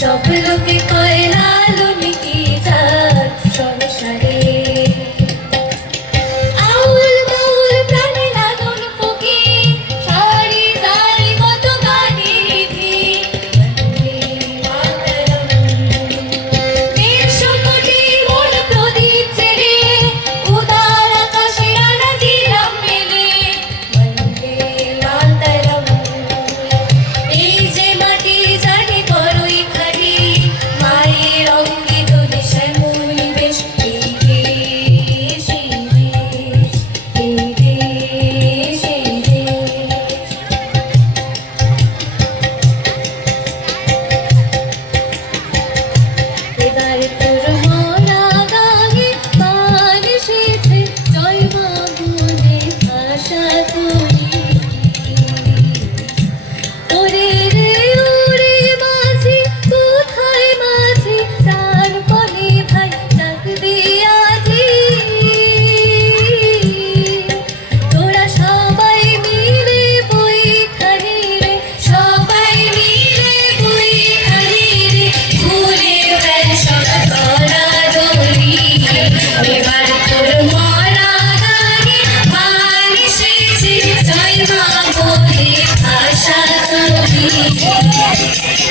সব লোকে কয়লা i'm gonna get Yeah.